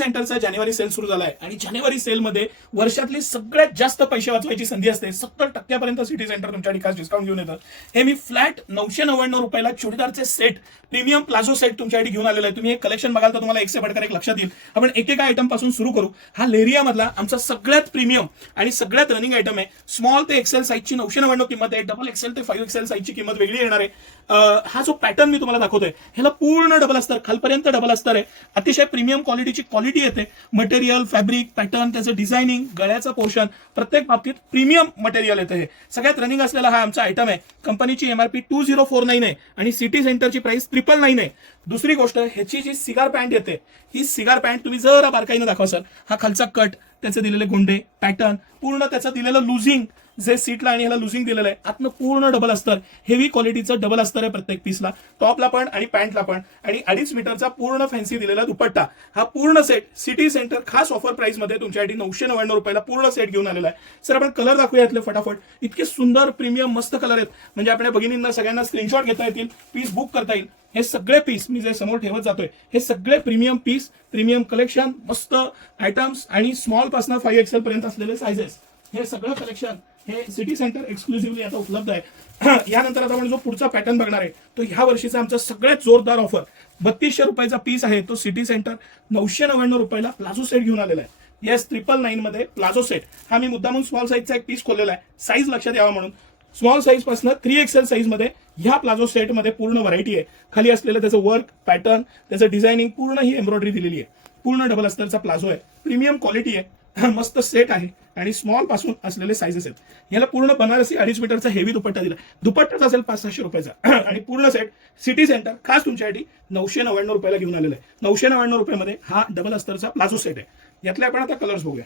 सेंटरचा जानेवारी सेल सुरू झालाय आणि जानेवारी सेलमध्ये वर्षातली सगळ्यात जास्त पैसे वाचवायची संधी असते. 70% सिटी सेंटर तुमच्यासाठी खास डिस्काउंट घेऊन येतं. हे मी फ्लॅट 999 रुपयाला चुडीदारचे सेट, प्रीमियम प्लाझो सेट तुमच्यासाठी घेऊन आलेला आहे. तुम्ही हे कलेक्शन बघाल तर तुम्हाला एक से बढ़कर एक लक्षात येईल. आपण एकेका आयटम पासून सुरू करू. हा लेरिया मधला आमचा सगळ्यात प्रीमियम आणि सगळ्यात रनिंग आयटम आहे. स्मॉल ते एक्सेल साईजची 999 किंमत आहे. डबल एक्सेल ते 5 एक्सेल साईजची किंमत वेगळी येणार आहे. हा जो पॅटर्न मी तुम्हाला दाखवतोय ह्याला पूर्ण डबल अस्तर, खालपर्यंत डबल अस्तर आहे. अतिशय प्रीमियम क्वालिटीची क्वालिटी येते. मटेरियल, फॅब्रिक, पॅटर्न, त्याचं डिझायनिंग, गळ्याचं पोर्शन, प्रत्येक बाबतीत प्रीमियम मटेरियल येतं. हे सगळ्यात रनिंग असलेला हा आमचा आयटम आहे. कंपनीची एमआरपी 2049 आहे आणि सिटी सेंटरची प्राइस 999 आहे. दुसरी गोष्ट, ह्याची जी सिगार पॅन्ट येते, ही सिगार पॅन्ट तुम्ही जरा बारकाईनं दाखवा सर. हा खालचा कट, त्याचे दिलेले गोंडे, पॅटर्न, पूर्ण त्याचं दिलेलं लुझिंग, जे सीटला आणि ह्याला लुझिंग दिलेलं आहे. आतनं पूर्ण डबल अस्तर, हेवी क्वालिटीचं डबल अस्तर आहे प्रत्येक पीसला, टॉपला पण आणि पॅन्टला पण. आणि 2.5 मीटरचा पूर्ण फॅन्सी दिलेला दुपट्टा. हा पूर्ण सेट सिटी सेंटर खास ऑफर प्राइस मध्ये तुमच्यासाठी 999 रुपयाला पूर्ण सेट घेऊन आलेला आहे. सर आपण कलर दाखवूया यातले फटाफट. इतके सुंदर प्रीमियम मस्त कलर आहेत, म्हणजे आपल्या भगिनींना सगळ्यांना स्क्रीनशॉट घेता येतील, पीस बुक करता येईल. हे सगळे पीस मी जे समोर ठेवत जातोय, हे सगळे प्रीमियम पीस, प्रीमियम कलेक्शन, मस्त आयटम्स आणि स्मॉल पासून 5 एक्सेल पर्यंत असलेले सायझेस. हे सगळं कलेक्शन हे सिटी सेंटर एक्सक्लुझिव्हली आता उपलब्ध आहे. यानंतर आता आपण जो पुढचा पॅटर्न बघणार आहे तो ह्या वर्षीचा आमचा सगळ्यात जोरदार ऑफर 3200 रुपयाचा पीस आहे. तो सिटी सेंटर 999 रुपयाला प्लाझो सेट घेऊन आलेला आहे. येस, 999 मध्ये प्लाझो सेट. हा मी मुद्दामून स्मॉल साईजचा एक पीस खोललेला आहे, साईज लक्षात यावा म्हणून. स्मॉल साईज पासून 3 एक्सेल साईज मध्ये ह्या प्लाझो सेट मध्ये पूर्ण व्हरायटी आहे. खाली असलेलं त्याचं वर्क, पॅटर्न, त्याचं डिझायनिंग, पूर्ण ही एम्ब्रॉयडरी दिलेली आहे. पूर्ण डबल अस्तरचा प्लाझो आहे, प्रीमियम क्वालिटी आहे, मस्त सेट आहे आणि स्मॉल पासून असलेले साईजेस आहेत. याला पूर्ण बनारसी 2.5 मीटरचा हेवी दुपट्टा दिला. दुपट्टाच असेल 500-600 रुपयाचा आणि पूर्ण सेट सिटी सेंटर खास तुमच्यासाठी 999 रुपयाला घेऊन आलेला आहे. 999 रुपयामध्ये हा डबल अस्तरचा प्लाझो सेट आहे. यातले आपण आता कलर्स बघूया.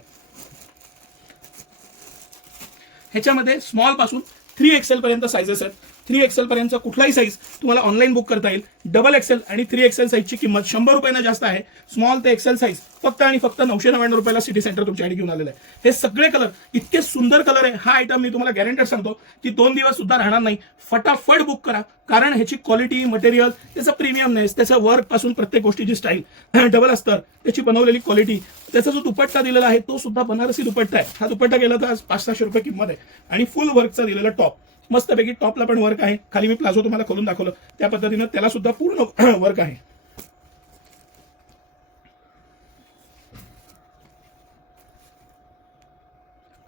ह्याच्यामध्ये स्मॉल पासून 3 एक्सेल पर्यंत साईजेस आहेत. 3 एक्सेल पर्यंत कुठलाही साईज तुम्हाला ऑनलाईन बुक करता येईल. डबल एक्सेल आणि 3 एक्सेल साईजची किंमत 100 रुपयांना जास्त आहे. स्मॉल ते एक्सेल साईज फक्त आणि फक्त 999 रुपयाला सिटी सेंटर तुमच्यासाठी घेऊन आलेलं आहे. हे सगळे कलर इतके सुंदर कलर आहे. हा आयटम मी तुम्हाला गॅरंटेड सांगतो की 2 दिवस सुद्धा राहणार नाही. फटाफट बुक करा, कारण ह्याची क्वालिटी, मटेरियल, त्याचा प्रीमियमनेस, त्याचा वर्क पासून प्रत्येक गोष्टीची स्टाईल, डबल अस्तर, त्याची बनवलेली क्वालिटी, त्याचा जो दुपट्टा दिलेला आहे तो सुद्धा बनारसी दुपट्टा आहे. हा दुपट्टा गेला तर 500-600 रुपये किंमत आहे. आणि फुल वर्कचा दिलेला टॉप, मस्तपैकी टॉपला पण वर्क आहे. खाली मी प्लाझो तुम्हाला खोलून दाखवलं त्या पद्धतीनं त्याला सुद्धा पूर्ण वर्क आहे.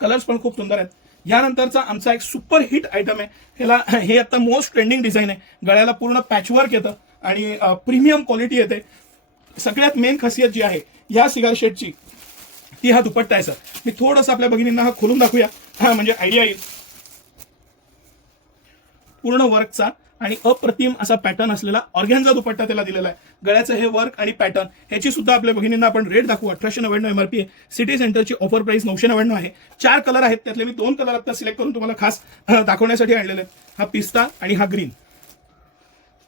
कलर्स पण खूप सुंदर आहेत. यानंतरचा आमचा एक सुपर हिट आयटम आहे. ह्याला हे आता मोस्ट ट्रेंडिंग डिझाईन आहे. गळ्याला पूर्ण पॅचवर्क येतं आणि प्रीमियम क्वालिटी येते. सगळ्यात मेन खासियत जी आहे ह्या सिगार शेडची ती हा दुपट्टा आहे. सर मी थोडंसं आपल्या भगिनींना हा खोलून दाखवूया, हा म्हणजे आयडिया येईल. पूर्ण वर्कचा आणि अप्रतिम असा पॅटर्न असलेला ऑर्गॅन्झा दुपट्टा त्याला दिलेला आहे. गळ्याचं हे वर्क आणि पॅटर्न ह्याची सुद्धा आपल्या भगिनींना आपण रेट दाखवू. 1899 एमआरपी आहे. सिटी सेंटरची ऑफर प्राइस 999 आहे. 4 कलर आहेत, त्यातले मी 2 कलर आता सिलेक्ट करून तुम्हाला खास दाखवण्यासाठी आणलेले आहेत. हा पिस्ता आणि हा ग्रीन.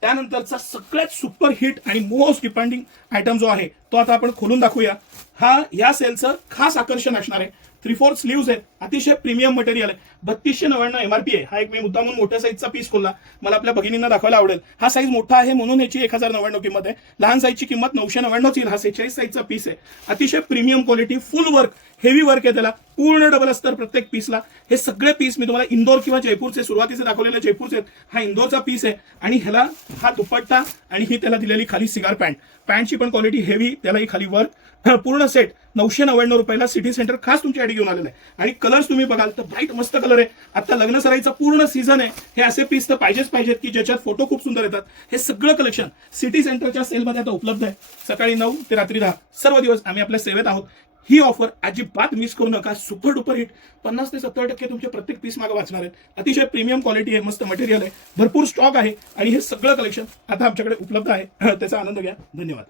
त्यानंतरचा सगळ्यात सुपर हिट आणि मोस्ट डिपेंडिंग आयटम जो आहे तो आता आपण खोलून दाखवूया. हा या सेलचं खास आकर्षण असणार आहे. 3/4 स्लीव्स आहेत, अतिशय प्रीमियम मटेरियल आहे. 3299 एमआरपी आहे. हा एक मी मुद्दामून मोठ्या साईजचा पीस खोलला, मला आपल्या भगिनींना दाखवायला आवडेल. हा साईज मोठा आहे म्हणून याची 1099 किंमत आहे. लहान साईजची किंमत 999 येईल. हा 46 साईजचा पीस आहे. अतिशय प्रीमियम क्वालिटी, फुल वर्क, हेवी वर्क आहे त्याला, पूर्ण डबल अस्तर प्रत्येक पीसला. हे सगळे पीस मी तुम्हाला इंदोर किंवा जयपूरचे, सुरुवातीचे दाखवलेले जयपूरचे आहेत. हा इंदोरचा पीस आहे आणि ह्याला हा दुपट्टा आणि ही त्याला दिलेली खाली सिगार पॅन्ट. पॅन्टची पण क्वालिटी हेवी, त्यालाही खाली वर्क. पूर्ण सेट 999 रुपयाला सिटी सेंटर खास तुमच्यासाठी घेऊन आलेलं आहे. आणि कलर्स तुम्ही बघाल तर ब्राईट मस्त कलर आहे. आता लग्न सराईचा पूर्ण सीझन आहे. हे असे पीस तर पाहिजेत की ज्याच्यात फोटो खूप सुंदर येतात. हे सगळं कलेक्शन सिटी सेंटरच्या सेलमध्ये आता उपलब्ध आहे. सकाळी 9 ते रात्री 10 सर्व दिवस आम्ही आपल्या सेवेत आहोत. ही ऑफर अजिबात मिस करू नका. Super duper hit. 50 ते 70% तुमचे प्रत्येक पीस मागे वाचणार आहेत. अतिशय प्रीमियम क्वालिटी आहे, मस्त मटेरियल आहे, भरपूर स्टॉक आहे आणि हे सगळं कलेक्शन आता आमच्याकडे उपलब्ध आहे. त्याचा आनंद घ्या. धन्यवाद.